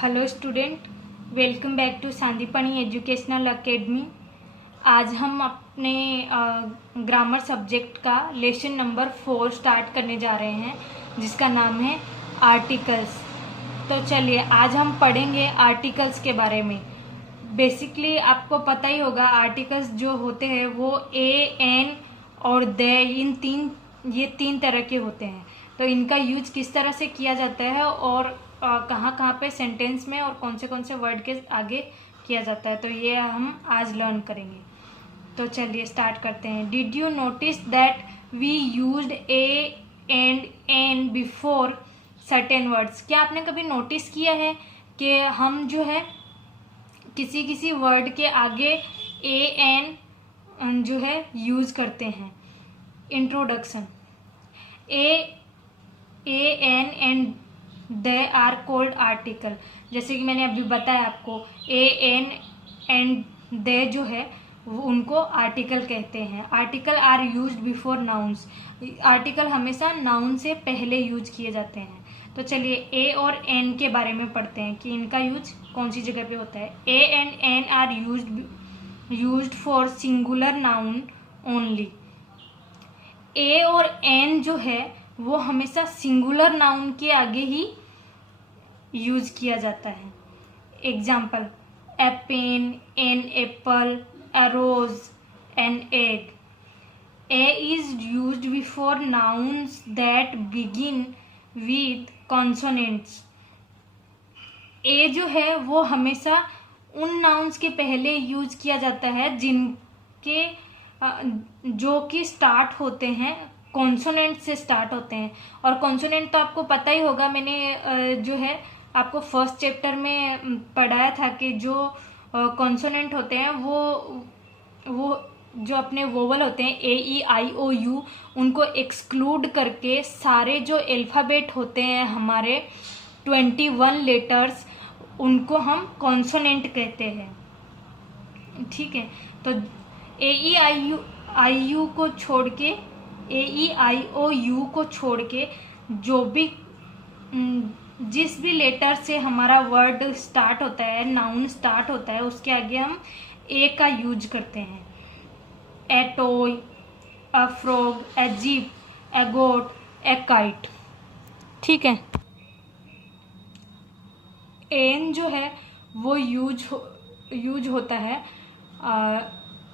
Hello student, welcome back to Sandipani educational academy. आज हम अपने ग्रामर सब्जेक्ट का लेसन नंबर 4 स्टार्ट करने जा रहे हैं, जिसका नाम है आर्टिकल्स। तो चलिए आज हम पढ़ेंगे आर्टिकल्स के बारे में। बेसिकली आपको पता ही होगा, आर्टिकल्स जो होते हैं वो ए, एन और दे, ये तीन तरह के होते हैं। तो इनका यूज किस तरह से किया जाता है और कहाँ कहाँ पे सेंटेंस में और कौन से वर्ड के आगे किया जाता है, तो ये हम आज लर्न करेंगे। तो चलिए स्टार्ट करते हैं। Did you notice that we used a and an before certain words? क्या आपने कभी नोटिस किया है कि हम जो है किसी वर्ड के आगे ए एन जो है यूज करते हैं? Introduction. A an and they are called article. जैसे कि मैंने अभी बताया आपको, ए एन एंड दे जो है वो उनको आर्टिकल कहते हैं। Article are used before nouns. Article हमेशा नाउन से पहले यूज किए जाते हैं। तो चलिए ए और एन के बारे में पढ़ते हैं कि इनका यूज कौन सी जगह पे होता है। A and an are used for singular noun only. A और एन जो है वो हमेशा सिंगुलर नाउन के आगे ही यूज किया जाता है। Example, a pen, an apple, a rose, an egg. A is used before nouns that begin with consonants. A जो है वो हमेशा उन नाउन्स के पहले यूज किया जाता है जिनके जो कि स्टार्ट होते हैं कॉन्सोनेंट से स्टार्ट होते हैं। और कॉन्सोनेंट तो आपको पता ही होगा, मैंने जो है आपको फर्स्ट चैप्टर में पढ़ाया था कि जो कॉन्सोनेंट होते हैं वो जो अपने वोवल होते हैं ए ई आई ओ यू, उनको एक्सक्लूड करके सारे जो अल्फाबेट होते हैं हमारे 21 लेटर्स, उनको हम कॉन्सोनेंट कहते हैं। ठीक है, तो ए ई आई यू को छोड़ के, ए ई आई ओ यू को छोड़ के जो भी जिस भी लेटर से हमारा वर्ड स्टार्ट होता है, नाउन स्टार्ट होता है, उसके आगे हम ए का यूज करते हैं। A toy, a frog, a jeep, a goat, a kite. ठीक है, एन जो है वो यूज होता है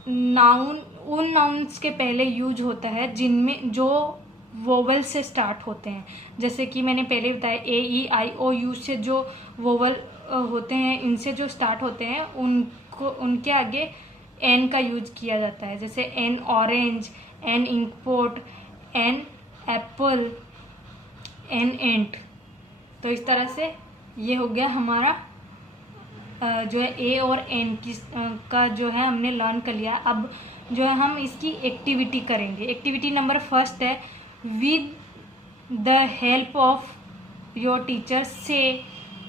नाउन, उन नाउन्स के पहले यूज होता है जिनमें जो वोवल से स्टार्ट होते हैं। जैसे कि मैंने पहले बताया, ए ई आई ओ यू से जो वोवल होते हैं, इनसे जो स्टार्ट होते हैं उनके आगे एन का यूज किया जाता है। जैसे an orange, an inkpot, an apple, an ant. तो इस तरह से ये हो गया हमारा जो है ए और एन का जो है हमने लर्न कर लिया। अब जो है हम इसकी एक्टिविटी करेंगे। एक्टिविटी नंबर फर्स्ट है, with the help of your teacher say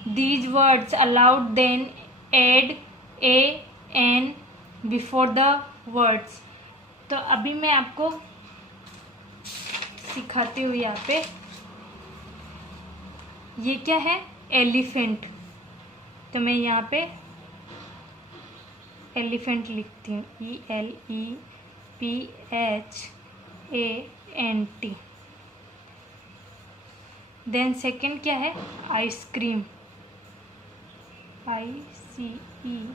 these words aloud, then add a an before the words. तो अभी मैं आपको सिखाती हूँ। यहाँ पे ये क्या है, एलिफेंट। तो मैं यहाँ पे एलिफेंट लिखती हूँ, ELEPHANT। देन सेकंड क्या है, आइसक्रीम, ICECREAM।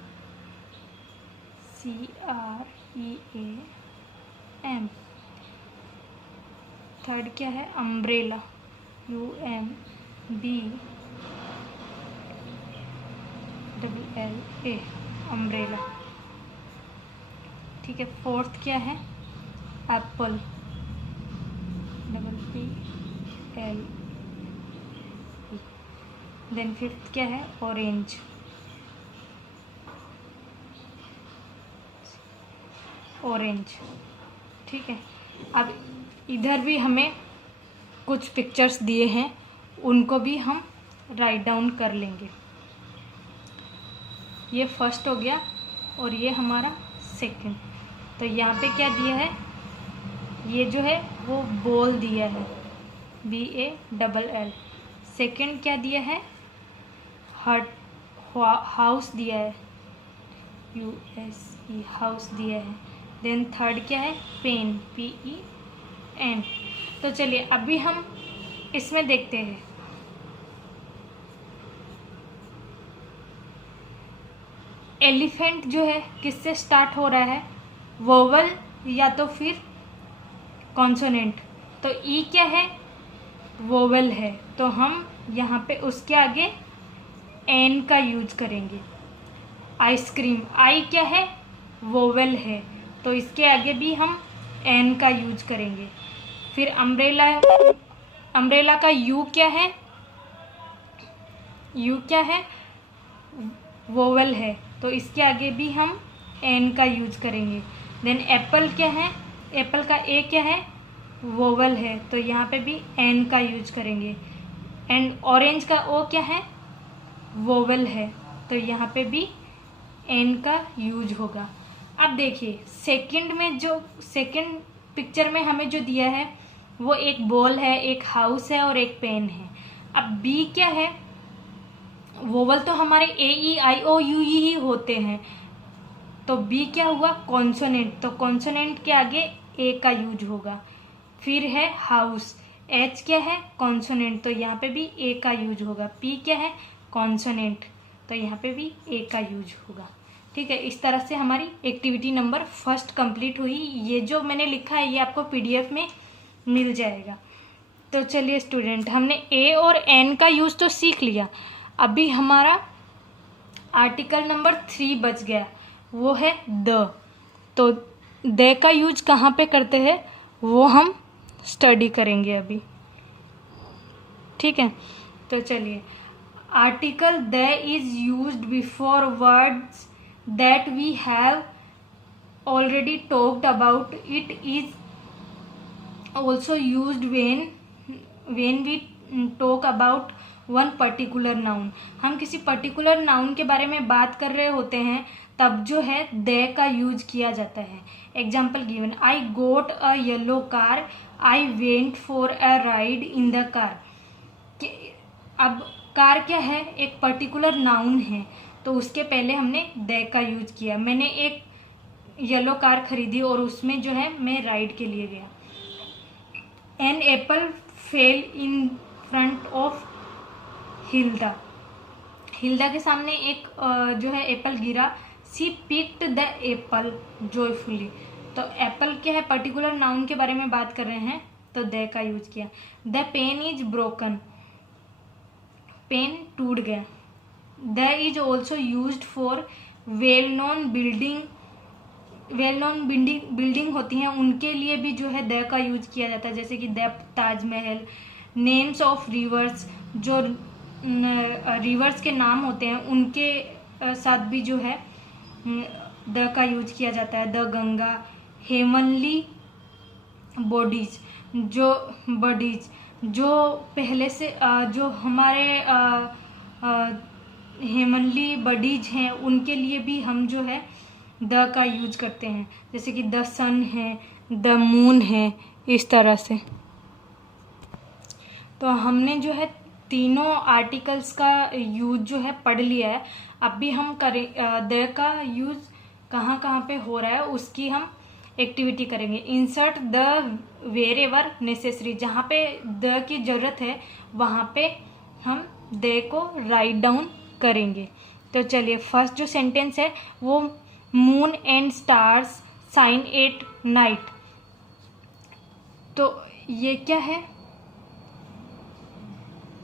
थर्ड क्या है, अम्ब्रेला, UMBLLA, अम्ब्रेला। ठीक है, फोर्थ क्या है, एप्पल, PPLE। देन फिफ्थ क्या है, ऑरेंज, ऑरेंज। ठीक है, अब इधर भी हमें कुछ पिक्चर्स दिए हैं, उनको भी हम राइट डाउन कर लेंगे। ये फर्स्ट हो गया और ये हमारा सेकंड। तो यहाँ पे क्या दिया है, ये जो है वो बॉल दिया है, BALL। सेकंड क्या दिया है, हर्ट हाउस दिया है, USE हाउस दिया है। देन थर्ड क्या है, पेन, PEN। तो चलिए अभी हम इसमें देखते हैं। एलिफेंट जो है किससे स्टार्ट हो रहा है, वोवल या तो फिर कॉन्सोनेंट। तो ई क्या है, वोवल है, तो हम यहाँ पे उसके आगे एन का यूज करेंगे। आइसक्रीम, आई क्या है, वोवल है, तो इसके आगे भी हम एन का यूज करेंगे। फिर अम्ब्रेला, अम्ब्रेला का यू क्या है, यू क्या है, वोवल है, तो इसके आगे भी हम एन का यूज करेंगे। देन एप्पल क्या है, एप्पल का ए क्या है, वोवल है, तो यहाँ पे भी एन का यूज करेंगे। एंड ऑरेंज का ओ क्या है, वोवल है, तो यहाँ पे भी एन का यूज होगा। अब देखिए सेकंड में, जो सेकंड पिक्चर में हमें जो दिया है वो एक बॉल है, एक हाउस है और एक पेन है। अब बी क्या है, वोवल तो हमारे AEIOU ही होते हैं, तो बी क्या हुआ, कॉन्सोनेंट, तो कॉन्सोनेंट के आगे ए का यूज होगा। फिर है हाउस, एच क्या है, कॉन्सोनेंट, तो यहाँ पे भी ए का यूज होगा। पी क्या है, कॉन्सोनेंट, तो यहाँ पे भी ए का यूज होगा। ठीक है, इस तरह से हमारी एक्टिविटी नंबर फर्स्ट कंप्लीट हुई। ये जो मैंने लिखा है ये आपको PDF में मिल जाएगा। तो चलिए स्टूडेंट, हमने ए और एन का यूज तो सीख लिया। अभी हमारा आर्टिकल नंबर 3 बच गया, वो है द। तो द का यूज कहाँ पे करते हैं वो हम स्टडी करेंगे अभी। ठीक है, तो चलिए, article the is used before words that we have already talked about. It is also used when we talk about one particular noun. हम किसी पर्टिकुलर नाउन के बारे में बात कर रहे होते हैं तब जो है द का यूज किया जाता है। Example given, I got a yellow car, I went for a ride in the car. अब कार क्या है, एक पर्टिकुलर नाउन है, तो उसके पहले हमने द का यूज किया। मैंने एक येलो कार खरीदी और उसमें जो है मैं राइड के लिए गया। An apple fell in front of Hilda. Hilda के सामने एक जो है एप्पल गिरा। She picked the apple joyfully. तो एप्पल क्या है, पर्टिकुलर नाउन के बारे में बात कर रहे हैं, तो द का यूज किया। The pen is broken, pen टूट गया। The is also used for well known building होती हैं उनके लिए भी जो है द का यूज किया जाता है, जैसे कि the Taj Mahal. Names of reverse, जो रिवर्स के नाम होते हैं उनके साथ भी जो है द का यूज किया जाता है। द गंगा। हेवनली बॉडीज, जो पहले से जो हमारे हेवनली बॉडीज हैं उनके लिए भी हम जो है द का यूज करते हैं, जैसे कि द सन है, द मून है, इस तरह से। तो हमने जो है तीनों आर्टिकल्स का यूज जो है पढ़ लिया है। अब भी हम करें द का यूज कहाँ कहाँ पे हो रहा है उसकी हम एक्टिविटी करेंगे। इंसर्ट द वेरेवर नेसेसरी, जहाँ पे द की ज़रूरत है वहाँ पे हम द को राइट डाउन करेंगे। तो चलिए, फर्स्ट जो सेंटेंस है वो moon and stars shine at night. तो ये क्या है,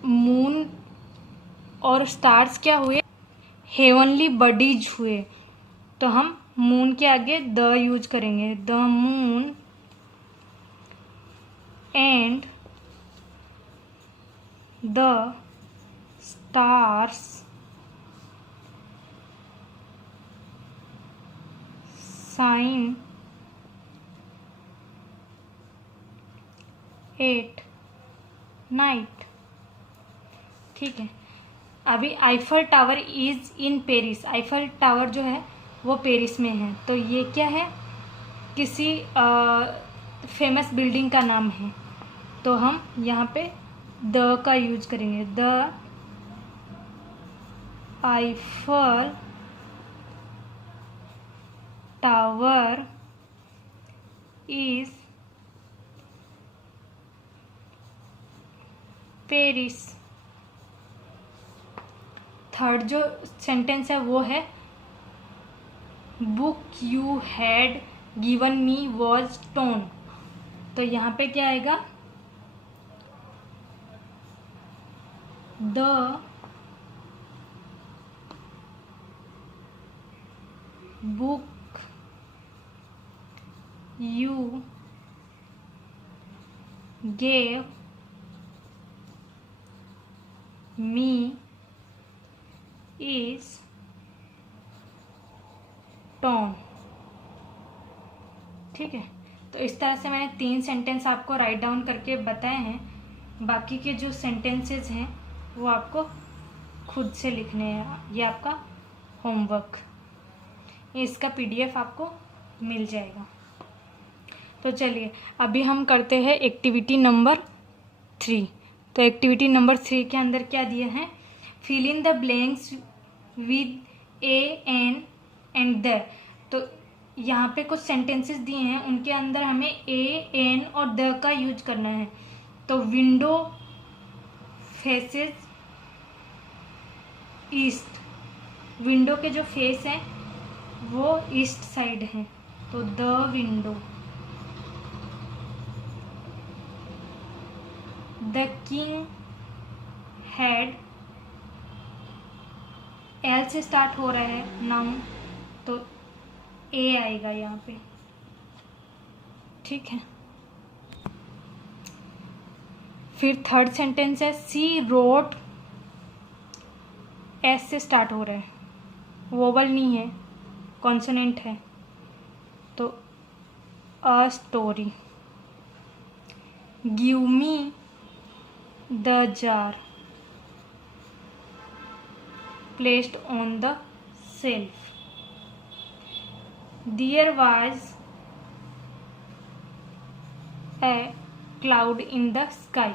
मून और स्टार्स क्या हुए, हेवनली बॉडीज हुए, तो हम मून के आगे द यूज करेंगे। The moon and the stars shine at night. ठीक है, अभी Eiffel tower is in Paris. Eiffel tower जो है वो पेरिस में है, तो ये क्या है, किसी फेमस बिल्डिंग का नाम है, तो हम यहाँ पे द का यूज करेंगे। The Eiffel tower is Paris. Third जो सेंटेंस है वो है book you had given me was torn. तो यहाँ पे क्या आएगा, the book you gave me is torn. ठीक है, तो इस तरह से मैंने 3 सेंटेंस आपको राइट डाउन करके बताए हैं। बाकी के जो सेंटेंसेस हैं वो आपको खुद से लिखने हैं, ये आपका होमवर्क, इसका PDF आपको मिल जाएगा। तो चलिए अभी हम करते हैं एक्टिविटी नंबर 3। तो एक्टिविटी नंबर 3 के अंदर क्या दिया है, fill in the blanks with a an and the. तो यहाँ पे कुछ सेंटेंसेस दिए हैं, उनके अंदर हमें ए एन और द का यूज करना है। तो विंडो फेसेस ईस्ट, विंडो के जो फेस हैं वो ईस्ट साइड हैं, तो the window. The king had, L से स्टार्ट हो रहा है नाउन, तो ए आएगा यहाँ पे। ठीक है, फिर थर्ड सेंटेंस है सी रोट, एस से स्टार्ट हो रहा है, वोवल नहीं है, कॉन्सोनेंट है, तो a story. Give me the jar, placed on the shelf. There was a cloud in the sky।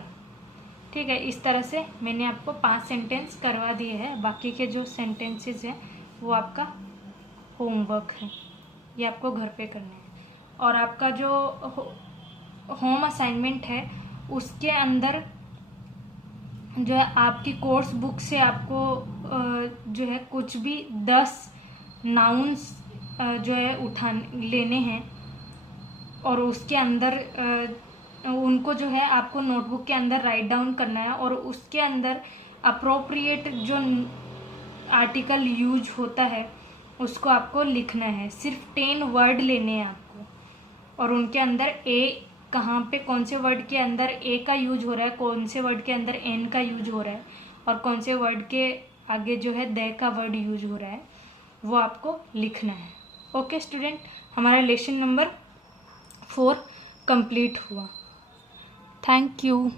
ठीक है, इस तरह से मैंने आपको 5 सेंटेंस करवा दिए हैं। बाकी के जो सेंटेंसेस हैं वो आपका होमवर्क है, ये आपको घर पे करने हैं। और आपका जो होम असाइनमेंट है उसके अंदर जो है आपकी कोर्स बुक से आपको जो है कुछ भी 10 नाउन्स जो है लेने हैं, और उसके अंदर उनको जो है आपको नोटबुक के अंदर राइट डाउन करना है, और उसके अंदर अप्रोप्रिएट जो आर्टिकल यूज होता है उसको आपको लिखना है। सिर्फ 10 वर्ड लेने हैं आपको, और उनके अंदर ए कहाँ पे, कौन से वर्ड के अंदर ए का यूज हो रहा है, कौन से वर्ड के अंदर एन का यूज हो रहा है, और कौन से वर्ड के आगे जो है द का वर्ड यूज हो रहा है, वो आपको लिखना है। ओके स्टूडेंट, हमारा लेसन नंबर 4 कंप्लीट हुआ। Thank you.